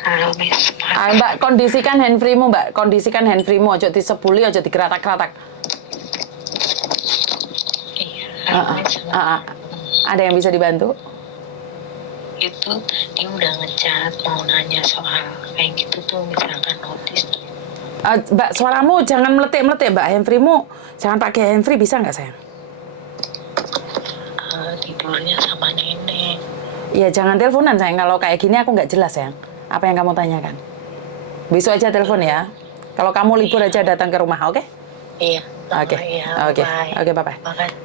Halo Miss. Mbak, kondisikan handfree-mu, Mbak. Kondisikan handfree-mu, aja disebuli, aja digeratak-geratak. Iya, halo Miss. Ada yang bisa dibantu? Itu dia udah ngechat mau nanya soal kayak gitu tuh, misalkan notis. Mbak, suaramu jangan meletik-meletik, Mbak. Handfree-mu jangan pakai handfree, bisa nggak, sayang? Tidurnya sama nenek. Ya, jangan teleponan, sayang. Kalau kayak gini aku nggak jelas, sayang. Apa yang kamu tanyakan? Besok aja telepon ya. Kalau kamu libur aja datang ke rumah, oke? Iya. Oke. Oke. Oke, bye-bye. Makasih.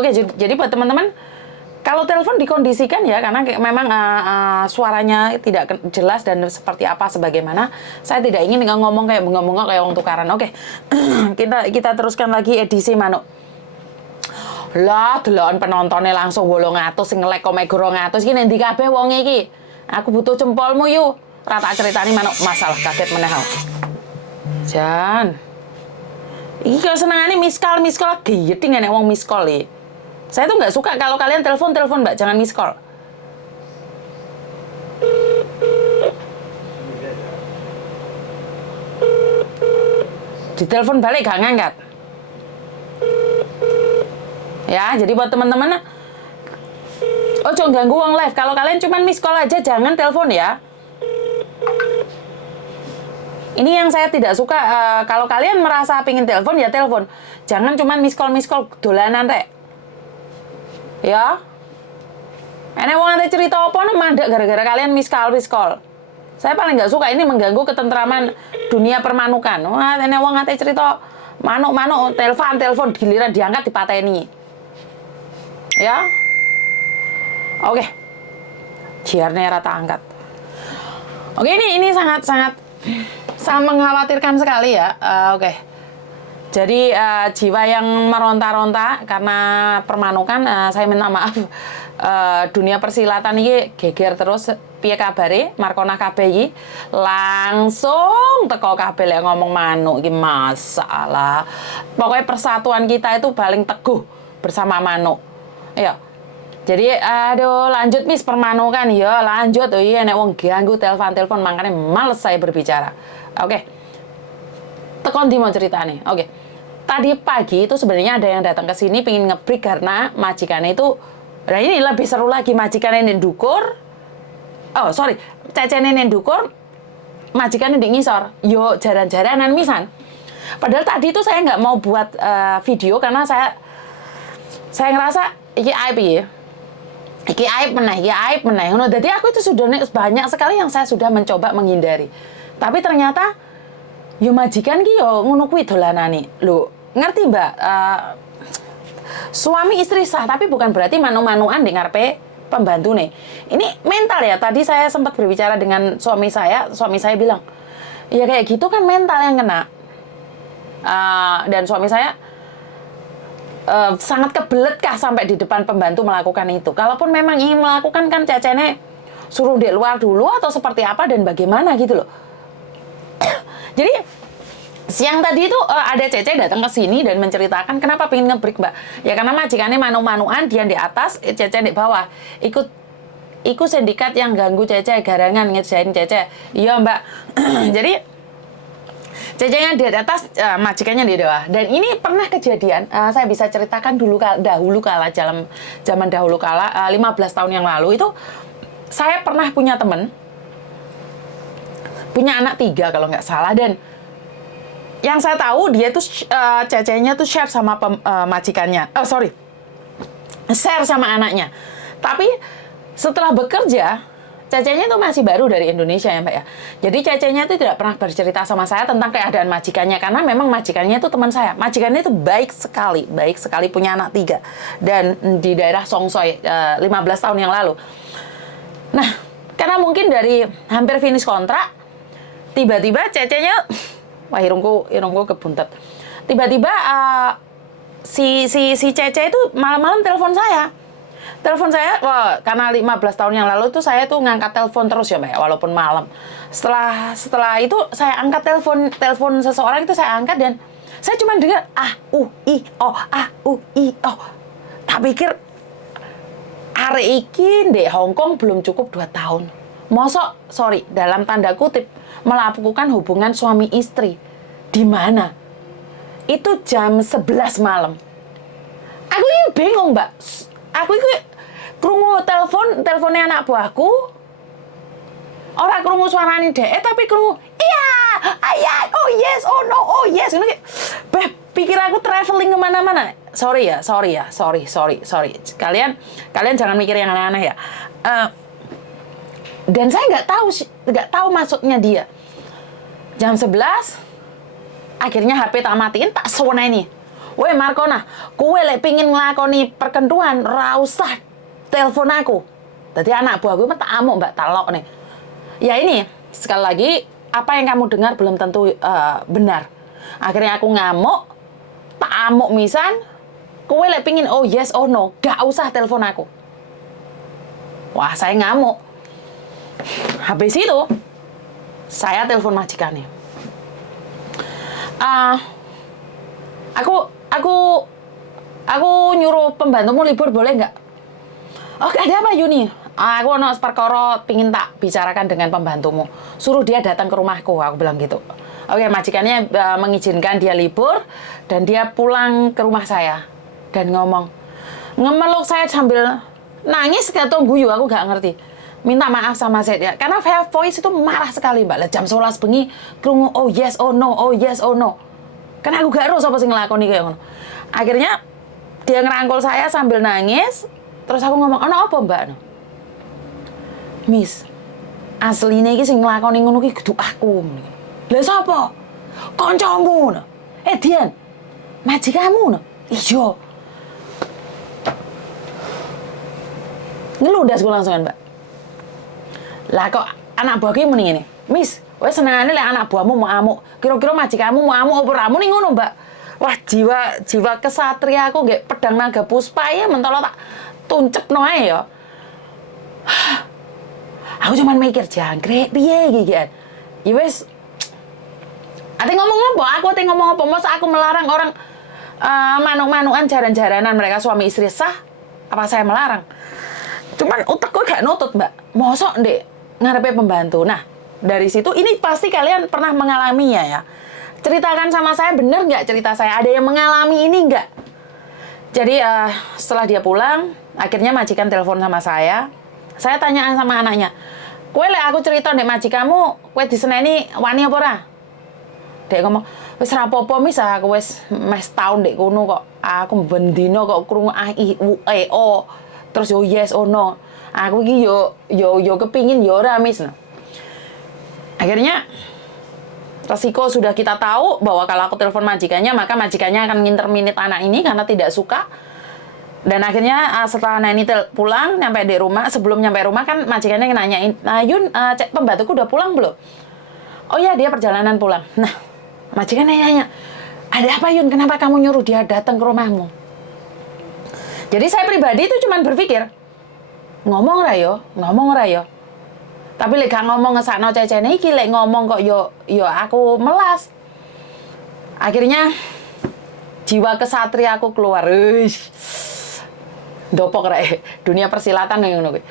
Oke, jadi buat teman-teman, kalau telepon dikondisikan ya, karena memang suaranya tidak jelas dan seperti apa sebagaimana. Saya tidak ingin ngomong kayak bengok-bengok kayak wong tukaran. Oke, kita teruskan lagi edisi Manuk. Lah, deloken penontonnya langsung 800 sing ngelek kok mek 200 iki nek ndi kabeh wong iki. Aku butuh jempolmu yuk. Rata ceritani Manuk masalah kaget meneh. Jan. Iki kok senengane miss call giyeti nek wong miss call iki. Saya tuh nggak suka kalau kalian telepon, Mbak, jangan miss call. Ditelepon balik gak ngangkat. Ya, jadi buat teman-teman, jangan ganggu wong live. Kalau kalian cuma miss call aja, jangan telepon ya. Ini yang saya tidak suka. Kalau kalian merasa pingin telepon, ya telepon. Jangan cuma miss call dolanan rek. Ya. Enek wong ate cerita apa mandek gara-gara kalian miss call. Saya paling nggak suka, ini mengganggu ketentraman dunia permanukan. Wah, enek wong ate cerita manuk telepon giliran diangkat dipateni. Ya. Oke. Jiarnya rata angkat. Oke, ini sangat mengkhawatirkan sekali ya. Oke. Jadi jiwa yang meronta-ronta karena permanukan, saya minta maaf. Dunia persilatan ini geger terus. Piye kabare Markona kabeh iki langsung teko kabeh lek ngomong manuk iki masalah. Pokoknya persatuan kita itu paling teguh bersama manuk. Ya. Jadi aduh lanjut Miss permanukan ya lanjut. Oh iya nek wong ganggu telepon makanya males saya berbicara. Oke. Tekon di mau ceritane. Oke. Tadi pagi itu sebenarnya ada yang datang ke sini pengen ngebreak karena majikannya itu, nah ini lebih seru lagi, majikannya ndukur. Oh sorry, cecene ndukur, majikannya di ngisor. Yo jaran-jaranan misan. Padahal tadi itu saya nggak mau buat video karena saya ngerasa iki aib ya. Iki aib meneh. Jadi aku itu sudah banyak sekali yang saya sudah mencoba menghindari. Tapi ternyata yo majikan ki yo ngono kuwi dolanane. Lho, ngerti Mbak? Suami istri sah, tapi bukan berarti manu-manuan di ngarepe pembantu nih. Ini mental ya. Tadi saya sempat berbicara dengan suami saya bilang, ya kayak gitu kan mental yang kena. Dan suami saya sangat kebelet kah sampai di depan pembantu melakukan itu. Kalaupun memang ingin melakukan kan cecene suruh di luar dulu atau seperti apa dan bagaimana gitu loh. Jadi siang tadi itu ada Cece datang ke sini dan menceritakan kenapa pengen ngebreak Mbak. Ya karena majikannya manu-manuan, dia di atas, Cece di bawah. Ikut sindikat yang ganggu Cece, garangan ngerjain Cece. Iya Mbak. Jadi Cece-nya di atas, majikannya di bawah. Dan ini pernah kejadian, saya bisa ceritakan dahulu kala, zaman dahulu kala, 15 tahun yang lalu itu, saya pernah punya teman, punya anak 3 kalau nggak salah, dan yang saya tahu dia tuh Cece-nya tuh share sama majikannya. Share sama anaknya. Tapi setelah bekerja, Cece-nya tuh masih baru dari Indonesia ya Mbak ya. Jadi Cece-nya itu tidak pernah bercerita sama saya tentang keadaan majikannya karena memang majikannya itu teman saya. Majikannya itu baik sekali punya anak 3 dan di daerah Songsoy 15 tahun yang lalu. Nah, karena mungkin dari hampir finish kontrak, tiba-tiba Cece-nya wah, irungku kebuntet. Tiba-tiba si Cece itu malam-malam telepon saya. Wah, karena 15 tahun yang lalu tuh saya tuh ngangkat telepon terus ya Mbak ya, walaupun malam. Setelah itu saya angkat telepon seseorang itu saya angkat dan saya cuma dengar Tak pikir arek iki ndek Hongkong belum cukup 2 tahun. Mosok, sorry, dalam tanda kutip, melakukan hubungan suami istri. Di mana? Itu jam 11 malam. Aku ini bingung, Mbak. Aku ini krungu teleponnya anak buahku. Orang krungu suaranya dhek, tapi krungu, iya, ayah, oh yes, oh no, oh yes. Ini Beb, pikir aku traveling kemana-mana. Sorry. Kalian jangan mikir yang aneh-aneh ya. Dan saya nggak tahu maksudnya dia. Jam 11, akhirnya HP tak matiin, tak suwene ini. Weh Markona, kowe lek pingin nglakoni perkenduan, ra usah telepon aku. Jadi anak buah gue tak amuk Mbak, talok nih. Ya ini, sekali lagi, apa yang kamu dengar belum tentu benar. Akhirnya aku ngamuk, tak amuk misan, kowe lek pingin oh yes oh no, gak usah telepon aku. Wah, saya ngamuk. Habis itu, saya telepon majikannya. Aku nyuruh pembantumu libur boleh nggak? Oke, ada apa Yuni? Aku ono perkara pingin tak bicarakan dengan pembantumu. Suruh dia datang ke rumahku, aku bilang gitu. Oke, majikannya mengizinkan dia libur dan dia pulang ke rumah saya dan ngemeluk saya sambil nangis atau guyu, aku nggak ngerti. Minta maaf sama saya karena voice itu marah sekali Mbak. Jam 11 bengi krungu oh yes oh no, oh yes oh no. Karena aku gak harus apa sing nglakoni kayak ngono. Akhirnya dia ngerangkul saya sambil nangis, terus aku ngomong, "Ono apa, Mbak?" "Miss, asline iki sing nglakoni ngono ki kudu aku." "Lah sapa?" "Kancamu." Dian, majikanmu." "Iya." Ngeludas gue langsung kan, Mbak. Lah kok anak buah ki muni ngene, "Miss, kowe senengane lek anak buahmu mau amuk, kira-kira majikanmu mau amuk apa ramu ning ngono, Mbak." Wah, jiwa kesatria aku nggih pedang naga puspa ya mentolo tak tuncepno ae ya. Aku cuman mikir jangkrik piye iki kan. Ya wis ate ngomong apa? Aku ate ngomong apa? Masa aku melarang orang manuk-manukan jaran-jaranan mereka suami istri sah? Apa saya melarang? Cuman utekku gak nutut, Mbak. Mosok ndek ngarepe pembantu. Nah, dari situ ini pasti kalian pernah mengalaminya ya. Ceritakan sama saya, bener nggak cerita saya? Ada yang mengalami ini nggak? Jadi setelah dia pulang, akhirnya majikan telepon sama saya. Saya tanyaan sama anaknya, "Kowe lek aku cerita ndek majikanmu, kowe diseneni wani apa ora?" Dek ngomong, "Wis ra apa-apa mis, aku wis mes taun ndek kono kok. Aku bendino kok krungu o terus yo yes oh no. Aku iki yo kepingin yo ora mis." Akhirnya resiko sudah kita tahu bahwa kalau aku telepon majikannya, maka majikannya akan nginterminate anak ini karena tidak suka. Dan akhirnya setelah Neni pulang, nyampe di rumah, sebelum nyampe rumah kan majikannya nanyain, "Yun, cek pembantuku udah pulang belum?" "Oh ya, dia perjalanan pulang." Nah, majikannya nanya, "Ada apa Yun? Kenapa kamu nyuruh dia datang ke rumahmu?" Jadi saya pribadi itu cuma berpikir, ngomong rayo. Tapi lek gak ngomong ngesakno cecene iki, lek ngomong kok yo aku melas. Akhirnya jiwa kesatria aku keluar. Dopok rek dunia persilatan yang ngono kuwi.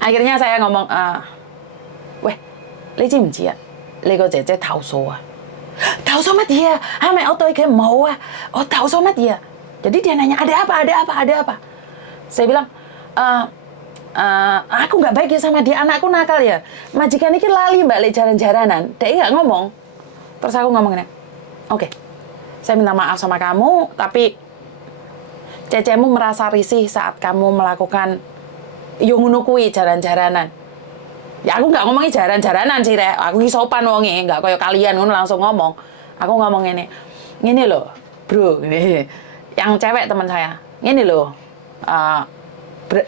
Akhirnya saya ngomong, "Weh, le ji mji ya? Le go cece tau so ah." "Tau so mat dia? Mai auto iki mau ah." "Oh, tau so mat dia." Jadi dia nanya, "Ada apa?" Saya bilang, "Aku nggak baik ya sama dia, anakku nakal ya. Majikan ini lali Mbak lek jaran-jaranan." Dia nggak ngomong. Terus aku ngomong ini, "Oke, saya minta maaf sama kamu, tapi cecemu merasa risih saat kamu melakukan yo ngono kuwi jaran-jaranan." Ya aku nggak ngomongin jaran-jaranan sih, Rek. Aku ki sopan wonge, nggak kaya kalian ngono langsung ngomong. Aku ngomong ini loh, bro, ini. Yang cewek teman saya. Ini loh,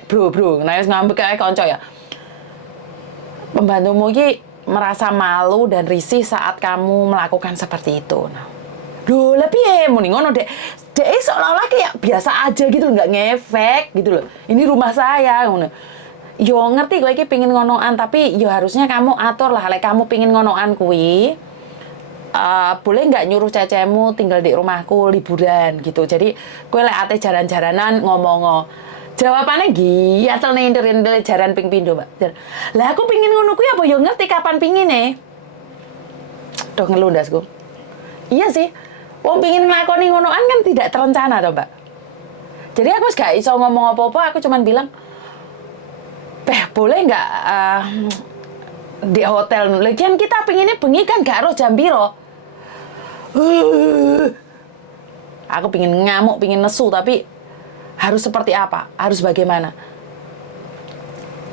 bro, nah ngambek kayak konco ya. Pembantumu ini merasa malu dan risih saat kamu melakukan seperti itu. Nah, loh, lah piye muni ngono dek seolah-olah kayak biasa aja gitu, nggak ngefek gitu loh. Ini rumah saya ngono. Yo ngerti gue iki pingin ngonoan, tapi yo harusnya kamu atur lah, lek kamu pingin ngonoan kuwi. Boleh nggak nyuruh cecemu tinggal di rumahku liburan gitu. Jadi gue lek ate jaran-jaranan ngomong Jawabannya giatel nih jaran ping pindo, Mbak. Lah aku pingin ngono kuwi apa yo ngerti kapan pingine. Duh ngeluh ndasku. Iya sih. Wong pingin nglakoni ngonoan kan tidak terencana toh, Mbak. Jadi aku gak iso ngomong apa-apa, aku cuman bilang, boleh nggak di hotel? Lagian kita pinginnya bengi kan gak harus jam piro. Aku pingin ngamuk, pingin nesu, tapi harus seperti apa? Harus bagaimana?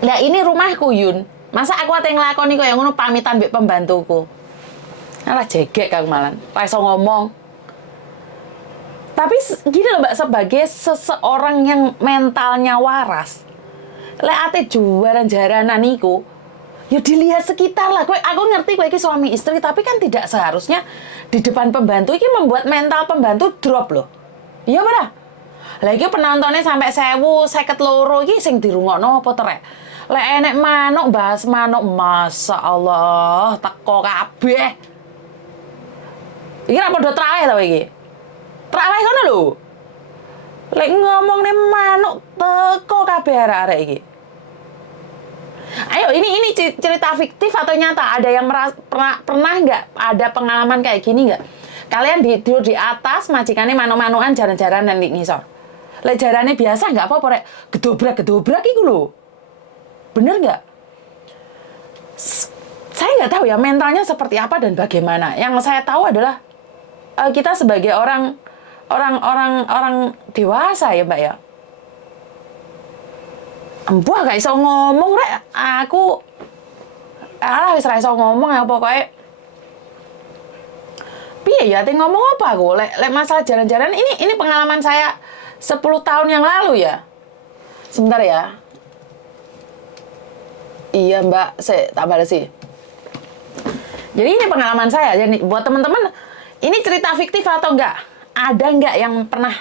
Lah ini rumahku, Yun. Masa aku ate nglakoni koyo ngono pamitan mbek pembantuku. Alah jegek aku malan. Ora iso ngomong. Tapi gini loh Mbak, sebagai seseorang yang mentalnya waras, lek ate juaran-jaranan niku, ya dilihat sekitar lah. Aku ngerti kowe iki suami istri, tapi kan tidak seharusnya di depan pembantu iki membuat mental pembantu drop loh. Iya bener. Lah iki penontonnya sampai 1.052 iki sing dirungokno apa terek. Lek enek manuk bahas manuk, masa Allah teko kabeh. Iki ra padha traweh ta iki. Traweh kono lho. Lek ngomongne manuk teko kabeh arek-arek iki. Ayo, ini cerita fiktif atau nyata? Ada yang pernah nggak ada pengalaman kayak gini nggak? Kalian tidur di atas, majikannya manuk-manukan jaran-jaranan di ngisor. Lek jarane biasa nggak apa-apa, rek. Gedobrak itu loh. Bener nggak? Saya nggak tahu ya mentalnya seperti apa dan bagaimana. Yang saya tahu adalah kita sebagai orang dewasa ya Mbak ya. Empuh gak iso ngomong rek. Aku wis ra iso ngomong ya pokoknya. Piye ya ting ngomong apa aku? Lek masalah jalan-jalan ini pengalaman saya 10 tahun yang lalu ya. Sebentar ya. Iya Mbak, saya tak balas sih. Jadi ini pengalaman saya. Jadi buat teman-teman, ini cerita fiktif atau enggak? Ada enggak yang pernah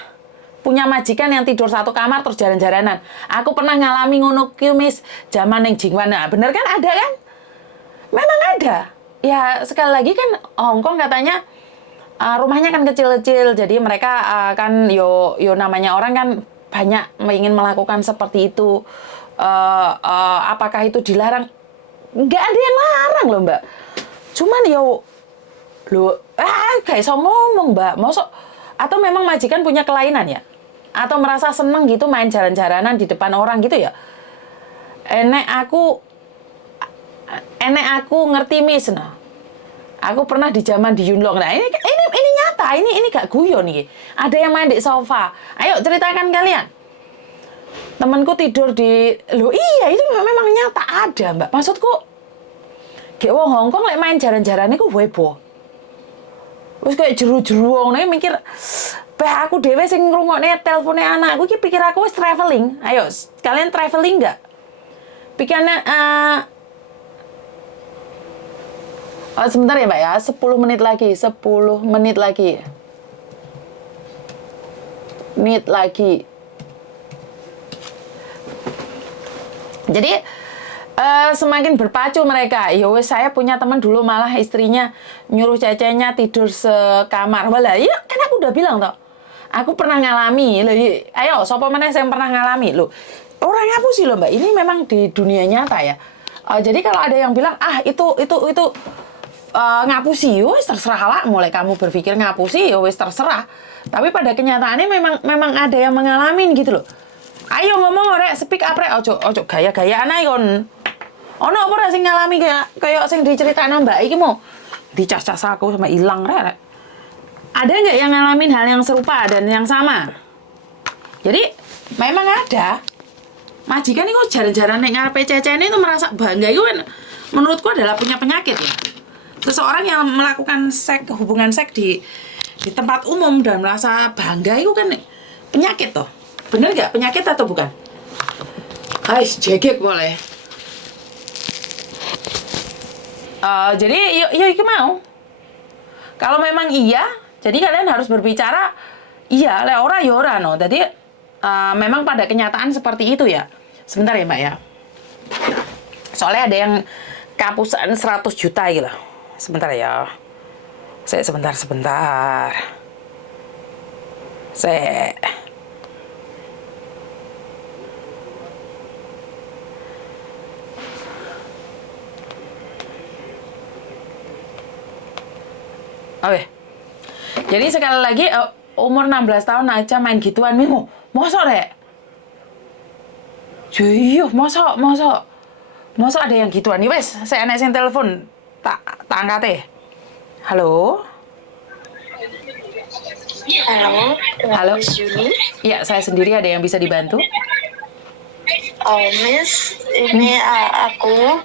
punya majikan yang tidur satu kamar terus jalan-jalanan? Aku pernah ngalami ngono kumis zaman yang Jingwana. Bener kan ada kan? Memang ada. Ya sekali lagi kan Hong Kong katanya rumahnya kan kecil-kecil. Jadi mereka kan yo namanya orang kan banyak ingin melakukan seperti itu. Apakah itu dilarang? Nggak ada yang larang loh Mbak. Cuman yo kayak so ngomong Mbak. Masuk atau memang majikan punya kelainan ya? Atau merasa seneng gitu main jalan-jalanan di depan orang gitu ya? Enek aku ngerti mis nah. Aku pernah di zaman di Yunlong. Nah, ini nyata, ini gak guyon nih. Ada yang main di sofa. Ayo ceritakan kalian. Temanku tidur di iya itu memang nyata ada, Mbak. Maksudku kayak wong Hong Kong lek main jalan-jalan iku heboh. Wis kayak jeru-jeru wong mikir, aku dhewe sing ngrungokne telpone anakku iki pikir aku wis traveling. Ayo, kalian traveling enggak? Pikirannya sebentar ya, Mbak ya. 10 menit lagi. Jadi semakin berpacu mereka. Ya wes saya punya teman dulu malah istrinya nyuruh cecenya tidur sekamar. Walah, iya kan aku udah bilang toh. Aku pernah ngalami. Ayo, sapa meneh yang pernah ngalami lho. Orang ngapusi loh, Mbak. Ini memang di dunia nyata ya. Jadi kalau ada yang bilang itu ngapusi, wes terserah lah. Mulai kamu berpikir ngapusi, ya wes terserah. Tapi pada kenyataannya memang ada yang mengalami gitu loh. Ayo ngomong rek, speak up rek, ojo gaya-gayaan ae kon. Ono apa rek sing ngalami kayak sing diceritakno Mbak iki mau dicas-cas aku sama ilang rek. Ada nggak yang ngalamin hal yang serupa dan yang sama? Jadi memang ada. Majikan itu jaran-jaran nek ngarepe cecene itu merasa bangga itu kan menurutku adalah punya penyakit ya. Seseorang yang melakukan hubungan seks di tempat umum dan merasa bangga itu kan penyakit toh. Bener nggak penyakit atau bukan? Guys, jegek boleh. Jadi iki mau. Kalau memang iya, jadi kalian harus berbicara iya, le ora ya ora no. Jadi memang pada kenyataan seperti itu ya. Sebentar ya, Mbak ya. Soalnya ada yang kehapusan 100 juta gitu. Sebentar ya. Sebentar. Oke. Jadi sekali lagi umur 16 tahun aja main gituan Mimo. Mosok rek? Iya, mosok ada yang gituan. Ya wes, saya enek sing telepon. Tak angkat ya. Halo? Halo, Halo? Miss Juni. Iya, saya sendiri, ada yang bisa dibantu? Oh, Miss, ini aku